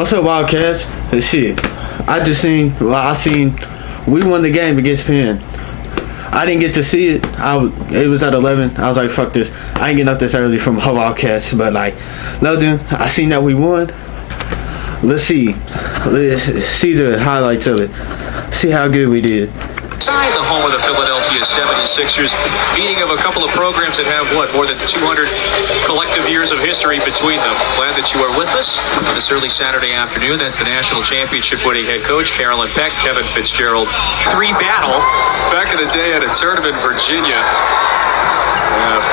What's up, Wildcats? Shit, I seen we won the game against Penn. I didn't get to see it. It was at 11. I was like, fuck this. I ain't getting up this early from Wildcats. But like, no, dude, I seen that we won. Let's see the highlights of it. See how good we did. Inside the home of the Philadelphia 76ers, beating of a couple of programs that have, more than 200 collective years of history between them. Glad that you are with us this early Saturday afternoon. That's the national championship winning head coach, Carolyn Peck, Kevin Fitzgerald. 3 battle back in the day at a tournament in Virginia.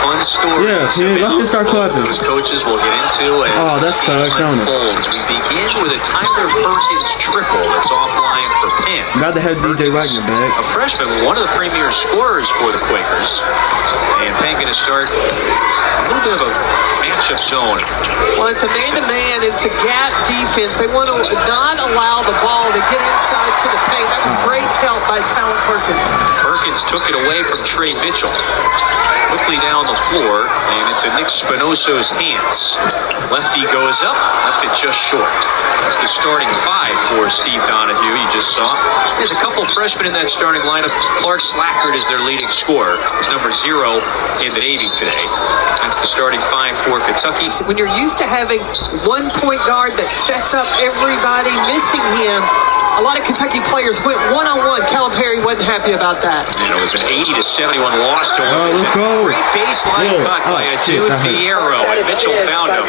Fun story. Yeah, let me start clapping. Those coaches will get into it. Oh, that sucks, don't it? We begin with a Tyler Perkins triple that's offline for Penn. Got to have DJ Wagner back. A freshman, one of the premier scorers for the Quakers. And Penn going to start a little bit of a matchup zone. Well, it's a man-to-man. It's a gap defense. They want to not allow the ball to get inside to the paint. That was great help by Tyler Perkins. Perkins took it away from Trey Mitchell. Quickly down the floor, and it's in Nick Spinoso's hands. Lefty goes up, left it just short. That's the starting 5 for Steve Donahue, you just saw. There's a couple freshmen in that starting lineup. Clark Slackard is their leading scorer. He's number 0 in the Navy today. That's the starting 5 for Kentucky. When you're used to having one point guard that sets up everybody, missing him, a lot of Kentucky players went one-on-one. Calipari wasn't happy about that. And it was an 80-71 loss to Wilmington. Let's go. Great baseline cut by Adu Fierro, and Mitchell found him.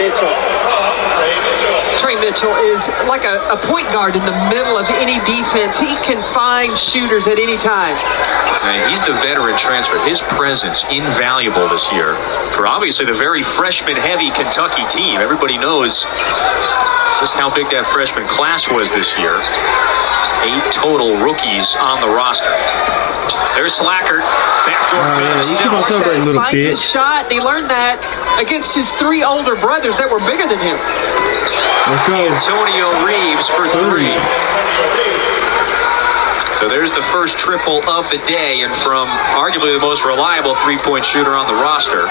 Trey Mitchell is like a point guard in the middle of any defense. He can find shooters at any time. And he's the veteran transfer. His presence invaluable this year for obviously the very freshman-heavy Kentucky team. Everybody knows just how big that freshman class was this year. 8 total rookies on the roster. There's Slackard. Backdoor pass. You keep on celebrating, little Find his bitch. shot, and he learned that against his 3 older brothers that were bigger than him. Let's go. Antonio Reeves for 3. So there's the first triple of the day, and from arguably the most reliable 3-point shooter on the roster.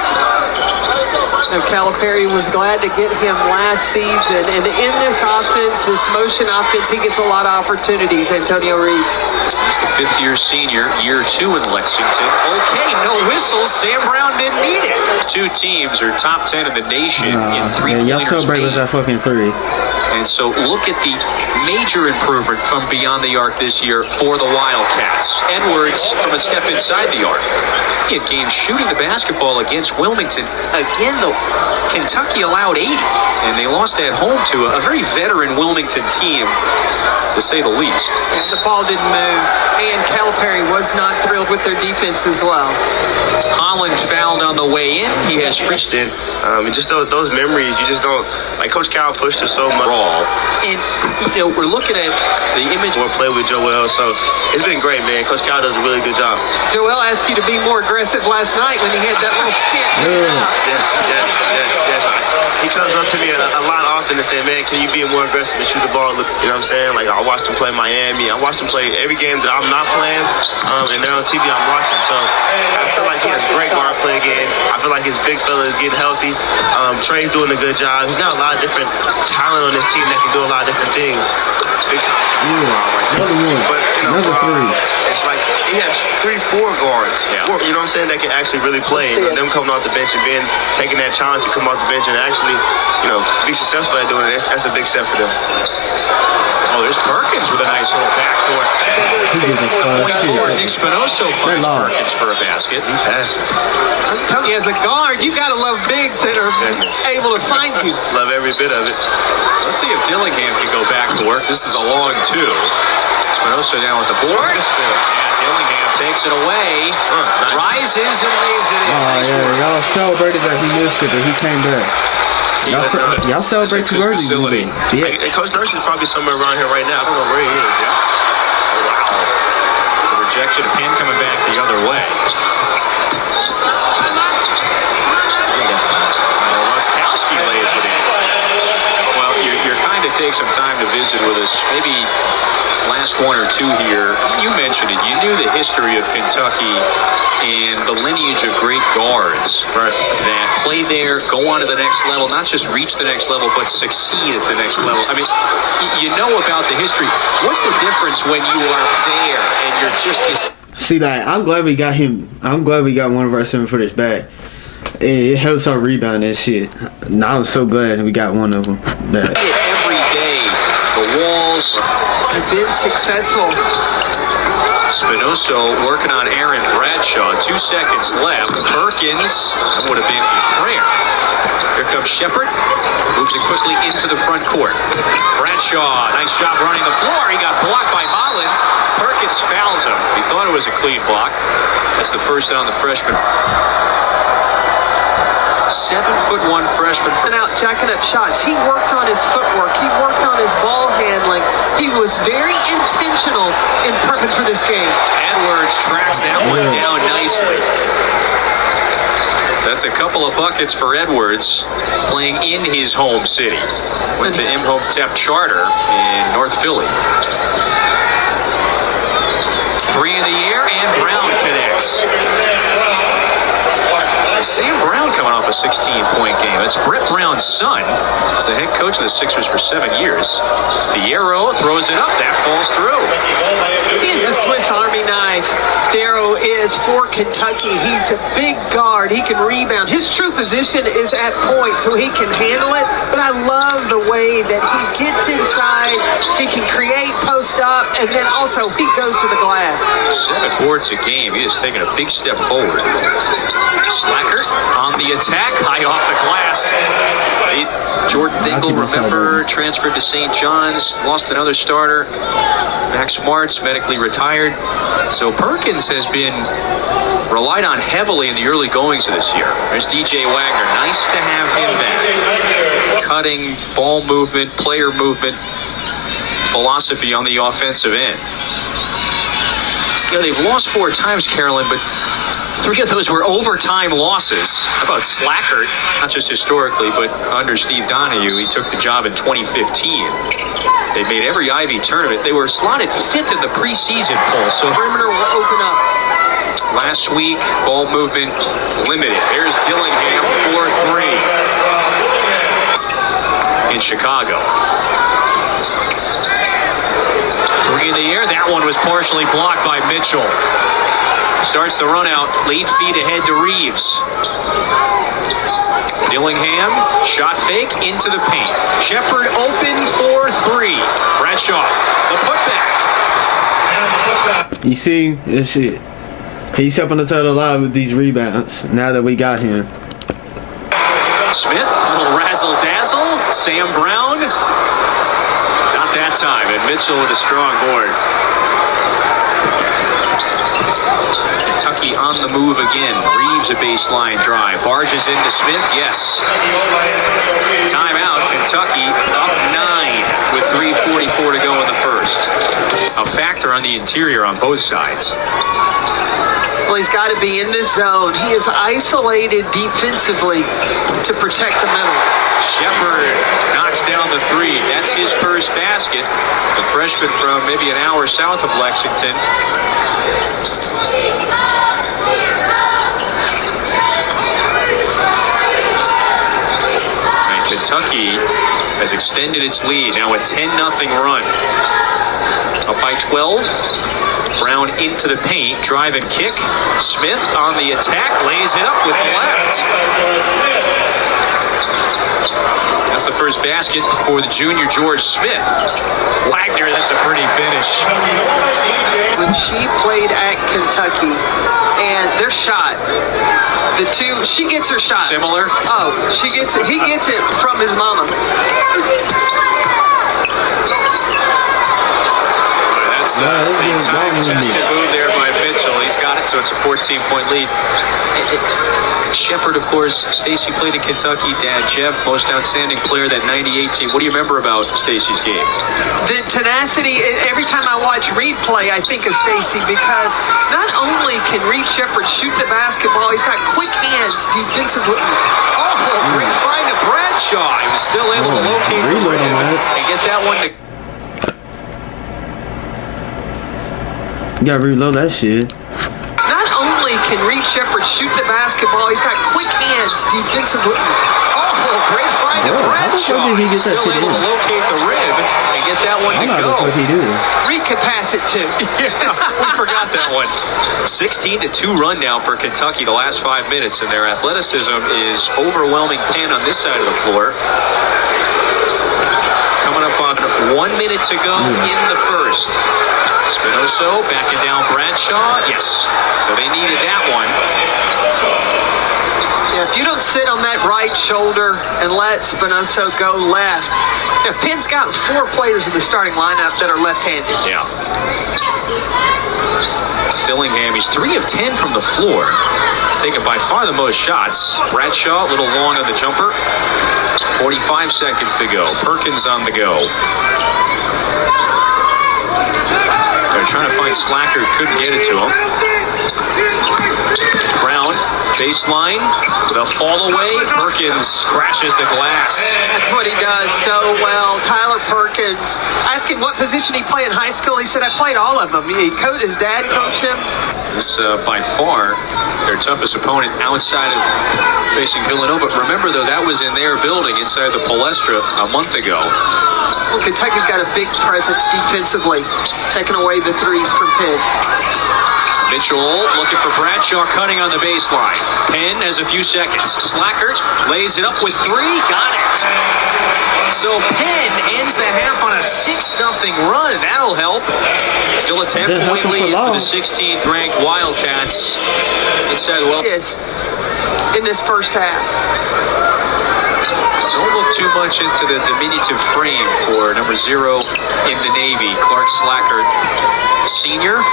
Now, Calipari was glad to get him last season, and in this offense, this motion offense, he gets a lot of opportunities, Antonio Reeves. He's the 5th-year senior, year 2 in Lexington. Okay, no whistles. Sam Brown didn't need it. 2 teams are top 10 in the nation in 3-pointers. Y'all celebrate with that fucking 3. And so look at the major improvement from beyond the arc this year for the Wildcats. Edwards from a step inside the arc. He had games shooting the basketball against Wilmington. Again, though, Kentucky allowed 80, and they lost at home to a very veteran Wilmington team, to say the least. And the ball didn't move, and Calipari was not thrilled with their defense as well. Holland fouled on the way in. He has Pushed in. And just those memories, you just don't, like Coach Cal pushed us so much. And, we're looking at the image. We'll play with Joel, so it's been great, man. Coach Cal does a really good job. Joel asked you to be more aggressive last night when he had that little stint. Yes. He comes up to me a lot often and say, man, can you be more aggressive and shoot the ball? You know what I'm saying? Like, I watched him play Miami. I watched him play every game that I'm not playing, and they're on TV, I'm watching. So I feel like he has great guard play again. I feel like his big fella is getting healthy. Trey's doing a good job. He's got a lot of different talent on this team that can do a lot of different things. Big time. Another one. But, Another 3. It's like he has 3-4 guards. Yeah. 4, you know what I'm saying? That can actually really play. Them coming off the bench and taking that challenge to come off the bench and actually, be successful at doing it. That's a big step for them. Oh, there's Perkins with a nice little backdoor. Point forward, Nick Spinoso finds Perkins for a basket. He passes. I'm telling you, as a guard, you got to love bigs that are able to find you. Love every bit of it. Let's see if Dillingham can go back to work. This is a long 2. Spinoso down with the board. Yeah, Dillingham takes it away. Rises and lays it in. Nice work. Y'all celebrated that he missed it, but he came back. Y'all celebrate too early. Yeah. And Coach Nurse is probably somewhere around here right now. I don't know where he is. Yeah. Oh, wow. It's a rejection. A Penn coming back the other way. Laskowski lays it in. Well, you're kind of take some time to visit with us. Maybe last one or two here. You mentioned it. You knew the history of Kentucky and the lineage of great guards that play there, go on to the next level, not just reach the next level, but succeed at the next level. I mean, you know about the history. What's the difference when you are there and you're just... See, like, I'm glad we got him. I'm glad we got one of our 7-footers back. It helps our rebound and shit. And I'm so glad we got one of them back. Every day, the walls have been successful. Spinoso working on Aaron Bradshaw. 2 seconds left. Perkins, that would have been a prayer. Here comes Shepard. Moves it quickly into the front court. Bradshaw, nice job running the floor. He got blocked by Holland. Perkins fouls him. He thought it was a clean block. That's the first on the freshman. 7'1" freshman. Out jacking up shots. He worked on his footwork. He worked on his ball handling. He was very intentional in prepping for this game. Edwards tracks that one down nicely. So that's a couple of buckets for Edwards playing in his home city. Went to Imhotep Charter in North Philly. 3 in the air, and Brown connects. Sam Brown coming off a 16-point game. It's Brett Brown's son. He's the head coach of the Sixers for 7 years. Fierro throws it up. That falls through. He is the Swiss Army knife. Fierro is for Kentucky. He's a big guard. He can rebound. His true position is at point, so he can handle it. But I love the way that he gets inside. He can create post up, and then also he goes to the glass. 7 boards a game. He has taken a big step forward. Slacker on the attack, high off the glass. Jordan Dingle, remember, transferred to St. John's, lost another starter. Max Smart's medically retired. So Perkins has been relied on heavily in the early goings of this year. There's DJ Wagner. Nice to have him back. Cutting, ball movement, player movement, philosophy on the offensive end. You know, they've lost 4 times, Carolyn, but 3 of those were overtime losses. How about Slackert? Not just historically, but under Steve Donahue. He took the job in 2015. They made every Ivy tournament. They were slotted 5th in the preseason poll. So Perimeter will open up. Last week, ball movement limited. There's Dillingham, 4-3 in Chicago. 3 in the air. That one was partially blocked by Mitchell. Starts the run out, late feed ahead to Reeves. Dillingham, shot fake into the paint. Shepard open for 3. Bradshaw, the putback. You see, this shit. He's helping us out a lot with these rebounds now that we got him. Smith, a little razzle-dazzle. Sam Brown, not that time. And Mitchell with a strong board. Kentucky on the move again. Reeves a baseline drive. Barges into Smith. Yes. Timeout. Kentucky up 9 with 3:44 to go in the first. A factor on the interior on both sides. Well, he's got to be in this zone. He is isolated defensively to protect the middle. Shepard knocks down the 3. That's his first basket. The freshman from maybe an hour south of Lexington. Kentucky has extended its lead, now a 10-0 run. Up by 12. Brown into the paint, drive and kick. Smith on the attack, lays it up with the left. That's the first basket for the junior George Smith. Wagner, that's a pretty finish. When she played at Kentucky, and their shot, the 2, she gets her shot. Similar? Oh, she gets it. He gets it from his mama. That's the time-tested move there by Mitchell. He's got it, so it's a 14-point lead. Shepard, of course, Stacy played in Kentucky. Dad, Jeff, most outstanding player, that 98 team. What do you remember about Stacy's game? The tenacity. Every time I watch Reed play, I think of Stacy because not only can Reed Shepard shoot the basketball, he's got quick hands defensively. Oh, great find to Bradshaw. He was still able to locate the rim and get that one to. You gotta reload that shit. Not only can Reed Shepherd shoot the basketball, he's got quick hands defensively. Oh, great find to Bradshaw. Did he get that Still shit able in? to locate the rim and get that one I'm to not go. sure what he did. Reed can pass it too. Yeah, we forgot that one. 16-2 run now for Kentucky the last 5 minutes, and their athleticism is overwhelming Penn on this side of the floor. Coming up on 1 minute to go in the first. Spinoso backing down Bradshaw. Yes. So they needed that one. Yeah, if you don't sit on that right shoulder and let Spinoso go left, Penn's got 4 players in the starting lineup that are left-handed. Yeah. Dillingham, he's 3 of 10 from the floor. He's taken by far the most shots. Bradshaw, a little long on the jumper. 45 seconds to go. Perkins on the go. They're trying to find Slacker, couldn't get it to him. Brown, baseline, the fall away. Perkins crashes the glass. That's what he does so well. Tyler Perkins. Asked him what position he played in high school. He said, I played all of them. His dad coached him. This, by far, their toughest opponent outside of facing Villanova. Remember, though, that was in their building inside the Palestra a month ago. Well, Kentucky's got a big presence defensively, taking away the threes from Penn. Mitchell looking for Bradshaw, cutting on the baseline. Penn has a few seconds. Slacker lays it up with 3. Got it. So Penn ends the half on a 6-0 run. That'll help. Still a 10-point lead for the 16th ranked Wildcats. Inside the In this first half. Don't look too much into the diminutive frame for number 0 in the Navy, Clark Slacker, senior,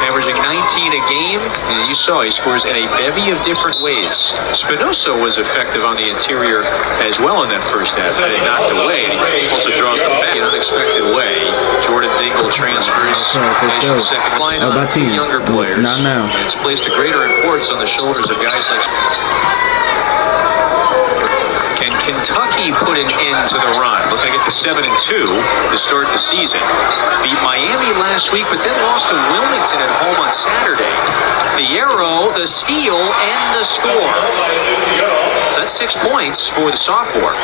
averaging 19 a game. And you saw he scores in a bevy of different ways. Spinoso was effective on the interior as well in that first half. Had it knocked away. And he also draws the foul in an unexpected way. Jordan Dingle transfers nation's second line on 2 younger players. Not now. And it's placed a greater importance on the shoulders of guys like. Can Kentucky put an end to the run? Looking to get to 7-2 to start the season. Beat Miami last week, but then lost to Wilmington at home on Saturday. Fierro, the steal, and the score. So that's 6 points for the sophomore.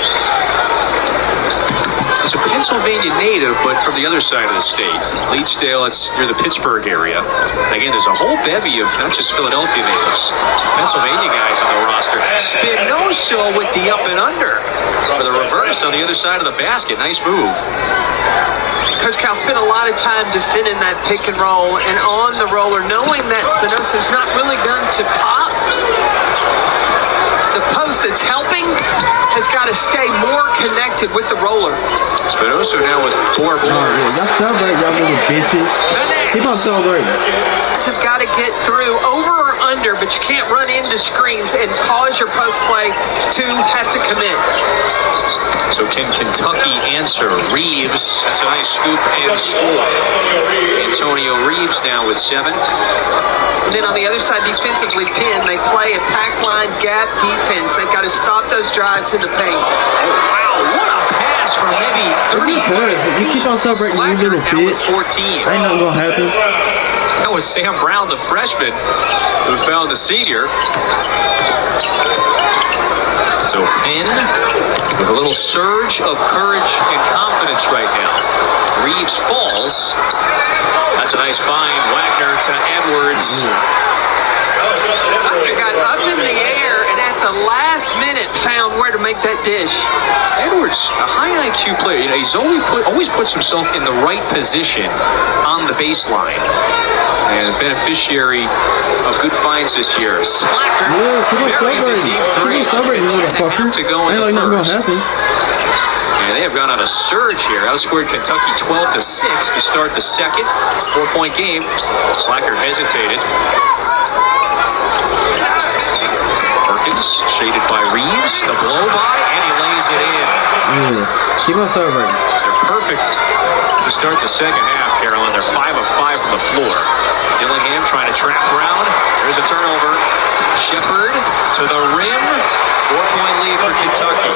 He's a Pennsylvania native, but from the other side of the state. Leachdale, it's near the Pittsburgh area. Again, there's a whole bevy of not just Philadelphia natives, Pennsylvania guys on the roster. Spinoso with the up and under. For the reverse on the other side of the basket. Nice move. Coach Cal spent a lot of time defending that pick and roll and on the roller, knowing that Spinosa's not really going to pop. The post that's helping has got to stay more connected with the roller. Spinoso now with 4 boards. Y'all celebrate, y'all little bitches. Keep on celebrating. Have got to get through over or under, but you can't run into screens and cause your post play to have to commit. So can Kentucky answer? Reeves, that's a nice scoop and score. Antonio Reeves now with 7. And then on the other side, defensively, Penn, they play a pack line gap defense. They've got to stop those drives in the paint. Oh, wow, what a pass from maybe 35 feet. You keep on celebrating, you little Slacker now with bitch. 14. Ain't nothing gonna happen. That was Sam Brown, the freshman, who found the senior. So Penn with a little surge of courage and confidence right now. Reeves falls. That's a nice find. Wagner to Edwards. It got up in the air and at the last minute found where to make that dish. Edwards, a high IQ player. You know, he's always puts himself in the right position on the baseline. And beneficiary of good finds this year. Slacker. Yeah, keep on buries a celebrating. deep 3. Keep on celebrating, you motherfucker. To go in Ain't the like nothing gonna first. happen. And they have gone on a surge here. Outscored Kentucky 12-6 to start the second 4-point game. Slacker hesitated. Perkins shaded by Reeves. The blow by, and he lays it in. Yeah. Keep on celebrating. They're perfect to to start the second half, Carolyn. They're 5 of 5 from the floor. Dillingham trying to trap Brown. There's a turnover. Shepard to the rim. 4-point lead for Kentucky.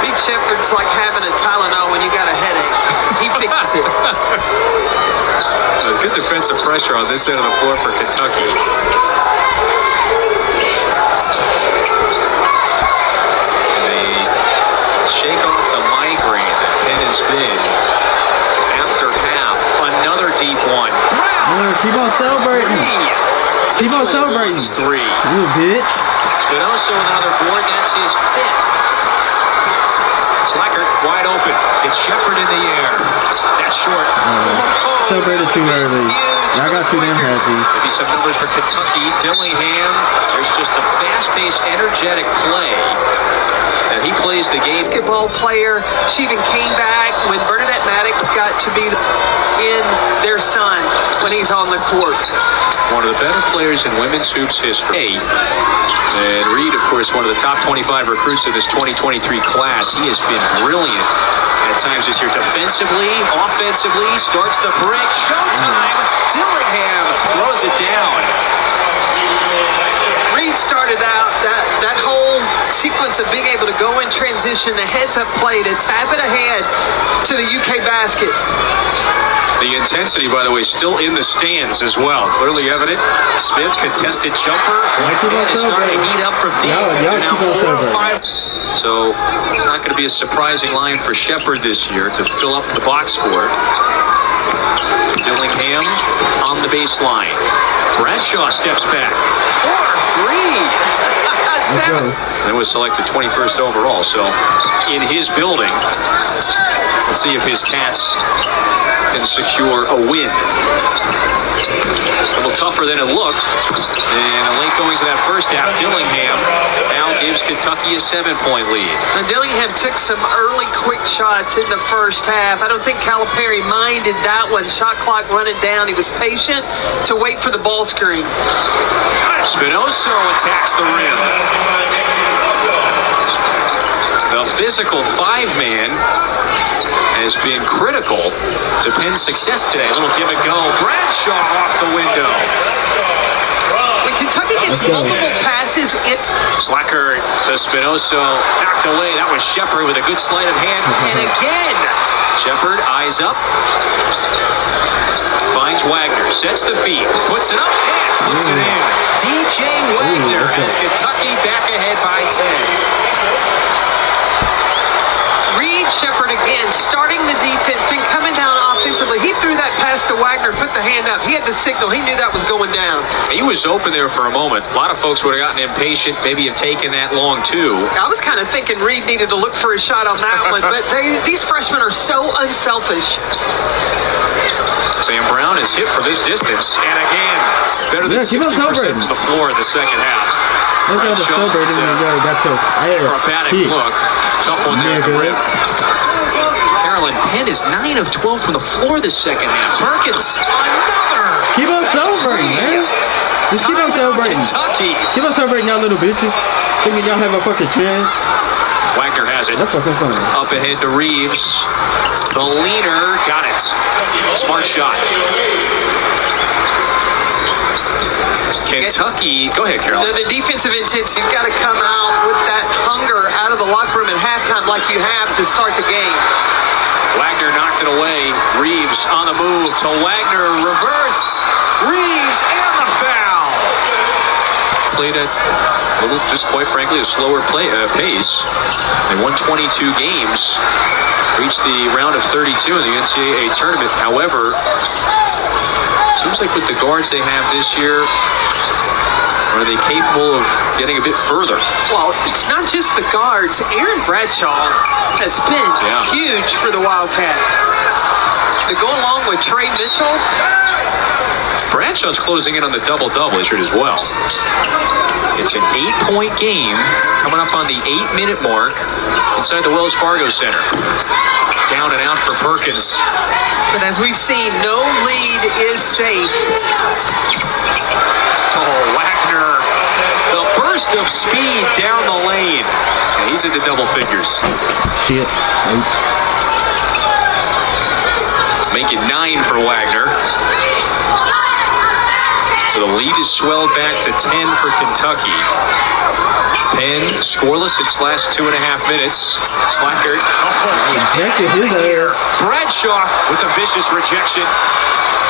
Big Shepard's like having a Tylenol when you got a headache. He fixes it. There's good defensive pressure on this end of the floor for Kentucky. And they shake off the migraine that Penn has been after half. Another deep one. Brown! Keep on celebrating. Keep on celebrating. 3. You bitch. Spinoza with another board. That's his 5th. Slacker wide open. It's Shepard in the air. That's short. Celebrated too early. I got too damn happy. Maybe some numbers for Kentucky. Dillingham. There's just the fast-paced, energetic play that he plays the game. Basketball player. She even came back when Bernadette Maddox got to be in their son when he's on the court. One of the better players in women's hoops history. And Reed, of course, one of the top 25 recruits of this 2023 class. He has been brilliant at times this year. Defensively, offensively, starts the break. Showtime. Dillingham throws it down. Reed started out that whole sequence of being able to go in transition, the heads-up play to tap it ahead to the UK basket. The intensity, by the way, still in the stands as well. Clearly evident. Smith contested jumper. And is starting to heat up from deep. Now 4 or 5. So it's not going to be a surprising line for Shepard this year to fill up the box score. Dillingham on the baseline. Bradshaw steps back. 4-3. And was selected 21st overall. So in his building, let's see if his Cats can secure a win. A little tougher than it looked. And a late going to that first half. Dillingham now gives Kentucky a 7-point lead. Now Dillingham took some early quick shots in the first half. I don't think Calipari minded that one. Shot clock running down. He was patient to wait for the ball screen. Spinoza attacks the rim. The physical 5-man has been critical to Penn's success today. A little give and go. Bradshaw off the window. When Kentucky gets multiple passes, Slacker to Spinoza, knocked away. That was Shepard with a good sleight of hand. And again, Shepard eyes up. Finds Wagner, sets the feed, puts it up, and puts it in. DJ Wagner has Kentucky back ahead by 10. Shepard again, starting the defense, then coming down offensively. He threw that pass to Wagner, put the hand up. He had the signal. He knew that was going down. He was open there for a moment. A lot of folks would have gotten impatient, maybe have taken that long too. I was kind of thinking Reed needed to look for a shot on that one, but these freshmen are so unselfish. Sam Brown is hit from this distance, and again, better than 60% from the floor in the second half. Look at the celebrating when you got to acrobatic look. Tough one there at the rim. Carolyn, Penn is 9 of 12 from the floor this second half. Perkins, another. Keep on celebrating, man. Just keep on celebrating. Kentucky. Keep on celebrating, y'all little bitches. Thinking y'all have a fucking chance. Wagner has it. That's fucking funny. Up ahead to Reeves. The leaner got it. Smart shot. Kentucky. Go ahead, Carol. The defensive intensity, you've got to come out with that hunger out of the locker room at halftime like you have to start the game. Wagner knocked it away. Reeves on the move to Wagner. Reverse. Reeves and the foul. Played at a little, just quite frankly, a slower pace. They won 22 games. Reached the round of 32 in the NCAA tournament. However, seems like with the guards they have this year, are they capable of getting a bit further? Well, it's not just the guards. Aaron Bradshaw has been huge for the Wildcats. To go along with Trey Mitchell. Bradshaw's closing in on the double-double this year as well. It's an 8-point game coming up on the 8-minute mark inside the Wells Fargo Center. Down and out for Perkins. But as we've seen, no lead is safe. Oh, Wagner. The burst of speed down the lane. And he's into double figures. Shit. Oops. Make it 9 for Wagner. So the lead is swelled back to 10 for Kentucky. Penn scoreless its last 2.5 minutes. Slacker. Bradshaw with a vicious rejection.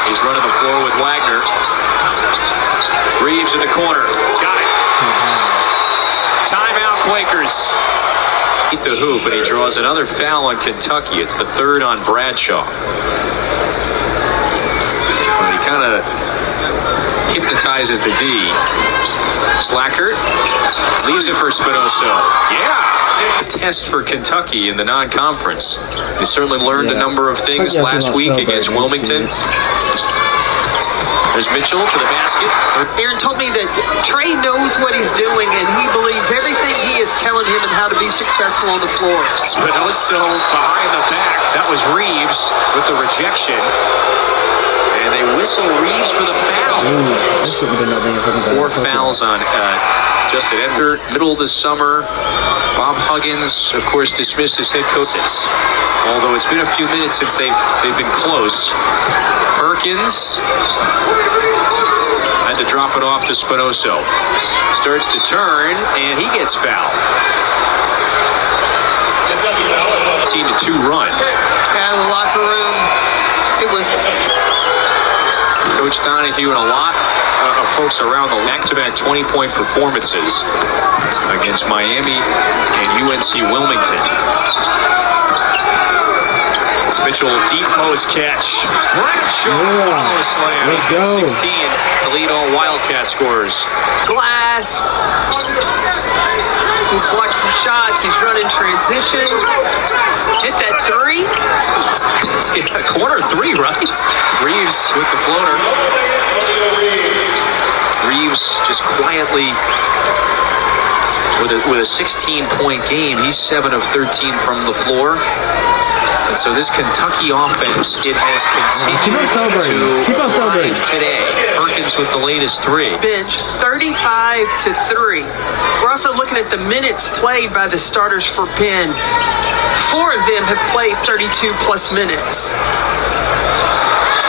He's running the floor with Wagner. Reeves in the corner. Got it. Timeout, Quakers. Beat the hoop, and he draws another foul on Kentucky. It's the third on Bradshaw. But he kind of hypnotizes the D. Slacker leaves it for Spinoso. Yeah! A test for Kentucky in the non-conference. They certainly learned a number of things last week against Wilmington. There's Mitchell to the basket. Aaron told me that Trey knows what he's doing, and he believes everything he is telling him and how to be successful on the floor. Spinoso behind the back. That was Reeves with the rejection. And they whistle Reeves for the foul. 4 fouls on Justin Edgar. Middle of the summer, Bob Huggins, of course, dismissed as head coach. Although it's been a few minutes since they've been close. Perkins had to drop it off to Spinoso. Starts to turn, and he gets fouled. 15-2 run. Out of the locker room, it was Coach Donahue and a lot of folks around the back-to-back 20-point performances against Miami and UNC Wilmington. Mitchell, deep post catch. Bradshaw follow slam. He's got 16 to lead all Wildcat scorers. glass. He's blocked some shots. He's running transition. Hit that three. Yeah, corner three, right? Reeves with the floater. Reeves just quietly with a 16-point game. He's 7 of 13 from the floor. And so this Kentucky offense, it has continued to thrive today. Perkins with the latest 3. Bench 35-3. We're also looking at the minutes played by the starters for Penn. 4 of them have played 32-plus minutes.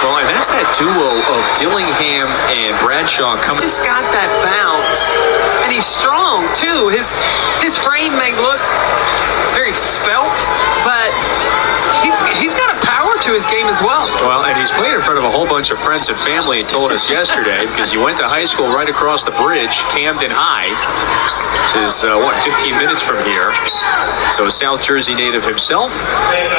Well, and that's that duo of Dillingham and Bradshaw coming. Just got that bounce, and he's strong too. His frame may look very svelte, but he's got a power to his game as well. Well, and he's played in front of a whole bunch of friends and family. He told us yesterday because he went to high school right across the bridge, Camden High. This is 15 minutes from here. So a South Jersey native himself.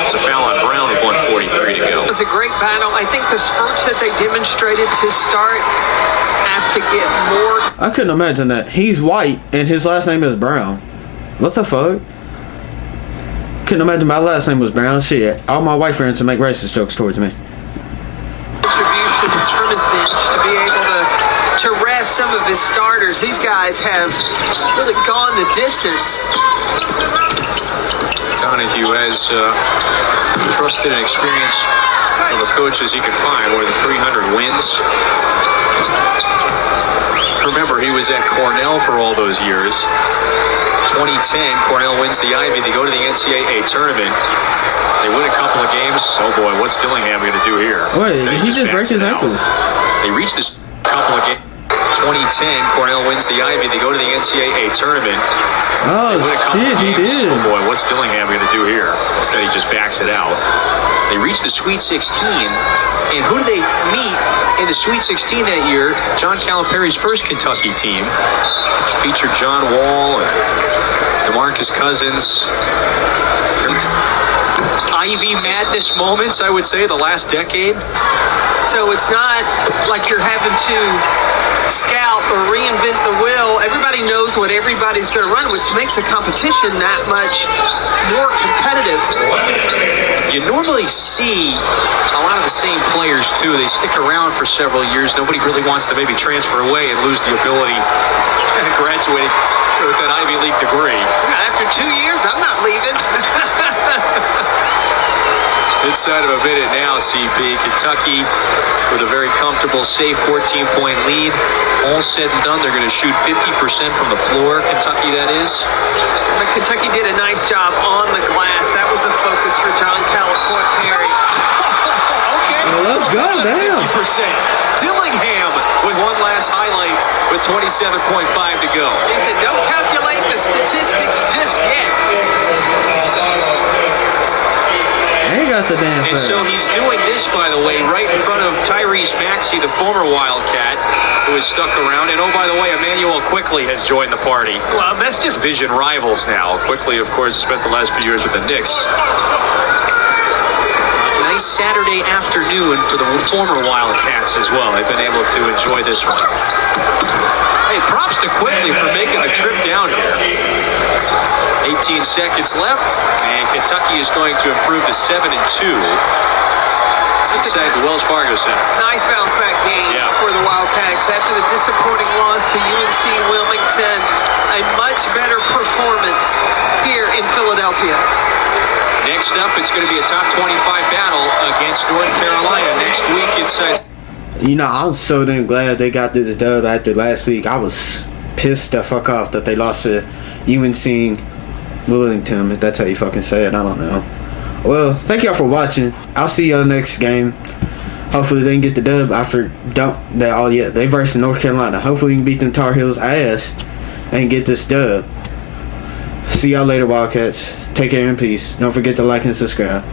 It's a foul on Brown with 1:43 to go. It was a great battle. I think the spurts that they demonstrated to start have to get more. I couldn't imagine that. He's white and his last name is Brown. What the fuck? Couldn't imagine my last name was Brown. Shit. All my white friends would make racist jokes towards me. Contributions from his bench to be able to rest some of his starters. These guys have really gone the distance. Donahue has trusted and experience of a coach as he can find, more than 300 wins. Remember, he was at Cornell for all those years. 2010, Cornell wins the Ivy. They go to the NCAA tournament. They win a couple of games. Oh boy, what's Dillingham going to do here? Wait, he just breaks his ankles. They reach this couple of games. 2010, Cornell wins the Ivy. They go to the NCAA tournament. Oh shit, he did. Oh boy, what's Dillingham going to do here? Instead, he just backs it out. They reach the Sweet 16, and who do they meet in the Sweet 16 that year? John Calipari's first Kentucky team featured John Wall and DeMarcus Cousins. Ivy madness moments, I would say, the last decade. So it's not like you're having to scout or reinvent the wheel. Everybody knows what everybody's going to run, which makes the competition that much more competitive. You normally see a lot of the same players, too. They stick around for several years. Nobody really wants to maybe transfer away and lose the ability to graduate with that Ivy League degree. After 2 years, I'm not leaving. Inside of a minute now, CP. Kentucky with a very comfortable, safe 14-point lead. All said and done, they're going to shoot 50% from the floor. Kentucky, that is. But Kentucky did a nice job on the glass. That was a focus for John Calipari. Okay. sale. Dillingham with one last highlight with 27.5 to go. He said, don't calculate the statistics just yet. They got the damn And so he's doing this, by the way, right in front of Tyrese Maxey, the former Wildcat, who is stuck around. And oh, by the way, Emmanuel Quickly has joined the party. Well, that's just Division rivals now. Quickly, of course, spent the last few years with the Knicks. Nice Saturday afternoon for the former Wildcats as well. They've been able to enjoy this one. Hey, props to Quickly for making the trip down here. 18 seconds left, and Kentucky is going to improve to 7-2 inside the Wells Fargo Center. nice bounce back game for the Wildcats after the disappointing loss to UNC Wilmington. A much better performance here in Philadelphia. Next up, it's going to be a top 25 battle against North Carolina next week inside. You know, I was so damn glad they got this dub after last week. I was pissed the fuck off that they lost to UNC Wilmington, if that's how you fucking say it. I don't know. Well, thank y'all for watching. I'll see y'all next game. Hopefully they can get the dub after they versus North Carolina. Hopefully we can beat them Tar Heels ass and get this dub. See y'all later, Wildcats. Take care and peace. Don't forget to like and subscribe.